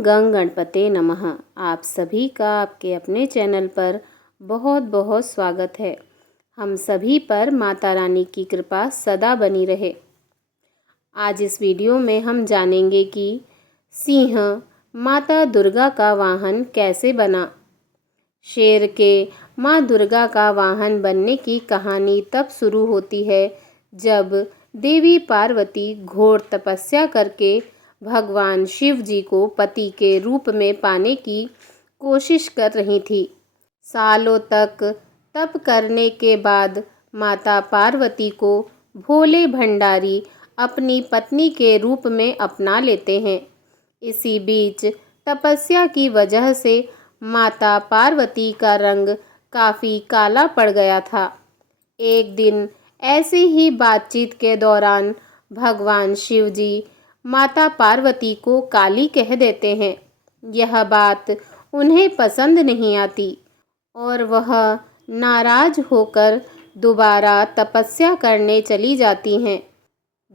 गं गणपते नमः। आप सभी का आपके अपने चैनल पर बहुत बहुत स्वागत है। हम सभी पर माता रानी की कृपा सदा बनी रहे। आज इस वीडियो में हम जानेंगे कि सिंह माता दुर्गा का वाहन कैसे बना। शेर के माँ दुर्गा का वाहन बनने की कहानी तब शुरू होती है जब देवी पार्वती घोर तपस्या करके भगवान शिव जी को पति के रूप में पाने की कोशिश कर रही थी। सालों तक तप करने के बाद माता पार्वती को भोले भंडारी अपनी पत्नी के रूप में अपना लेते हैं। इसी बीच तपस्या की वजह से माता पार्वती का रंग काफ़ी काला पड़ गया था। एक दिन ऐसे ही बातचीत के दौरान भगवान शिव जी माता पार्वती को काली कह देते हैं। यह बात उन्हें पसंद नहीं आती और वह नाराज होकर दोबारा तपस्या करने चली जाती हैं।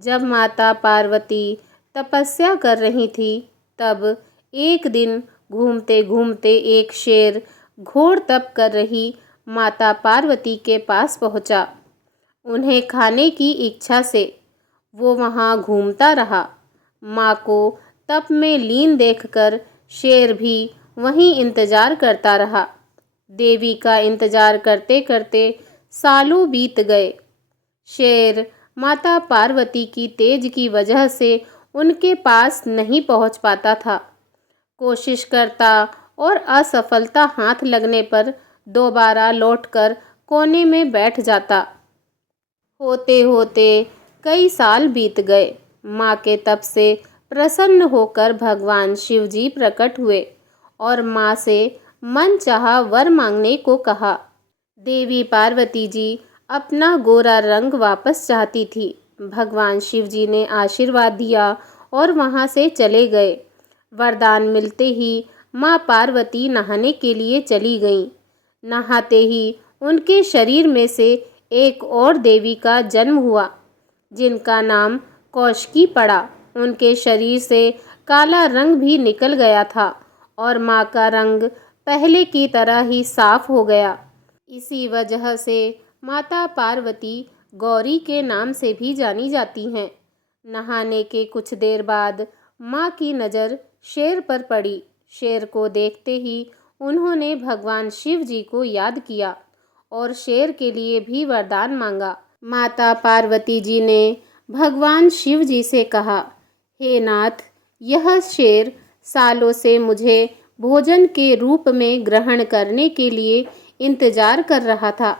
जब माता पार्वती तपस्या कर रही थी तब एक दिन घूमते घूमते एक शेर घोर तप कर रही माता पार्वती के पास पहुंचा। उन्हें खाने की इच्छा से वो वहां घूमता रहा। माँ को तप में लीन देखकर शेर भी वहीं इंतजार करता रहा। देवी का इंतजार करते करते सालों बीत गए। शेर माता पार्वती की तेज की वजह से उनके पास नहीं पहुंच पाता था। कोशिश करता और असफलता हाथ लगने पर दोबारा लौटकर कोने में बैठ जाता। होते होते कई साल बीत गए। माँ के तप से प्रसन्न होकर भगवान शिव जी प्रकट हुए और माँ से मनचाहा वर मांगने को कहा। देवी पार्वती जी अपना गोरा रंग वापस चाहती थी। भगवान शिव जी ने आशीर्वाद दिया और वहाँ से चले गए। वरदान मिलते ही माँ पार्वती नहाने के लिए चली गईं। नहाते ही उनके शरीर में से एक और देवी का जन्म हुआ जिनका नाम कौशिकी पड़ा। उनके शरीर से काला रंग भी निकल गया था और माँ का रंग पहले की तरह ही साफ हो गया। इसी वजह से माता पार्वती गौरी के नाम से भी जानी जाती हैं। नहाने के कुछ देर बाद माँ की नज़र शेर पर पड़ी। शेर को देखते ही उन्होंने भगवान शिव जी को याद किया और शेर के लिए भी वरदान मांगा। माता पार्वती जी ने भगवान शिव जी से कहा, हे नाथ, यह शेर सालों से मुझे भोजन के रूप में ग्रहण करने के लिए इंतजार कर रहा था।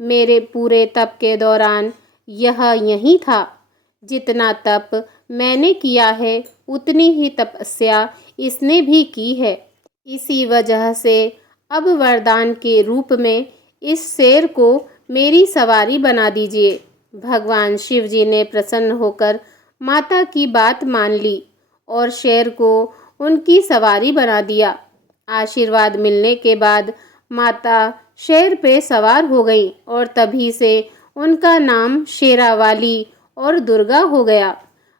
मेरे पूरे तप के दौरान यह यहीं था। जितना तप मैंने किया है उतनी ही तपस्या इसने भी की है। इसी वजह से अब वरदान के रूप में इस शेर को मेरी सवारी बना दीजिए। भगवान शिव जी ने प्रसन्न होकर माता की बात मान ली और शेर को उनकी सवारी बना दिया। आशीर्वाद मिलने के बाद माता शेर पे सवार हो गई और तभी से उनका नाम शेरावाली और दुर्गा हो गया।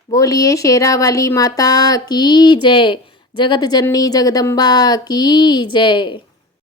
बोलिए शेरावाली माता की जय। जगत जननी जगदम्बा की जय।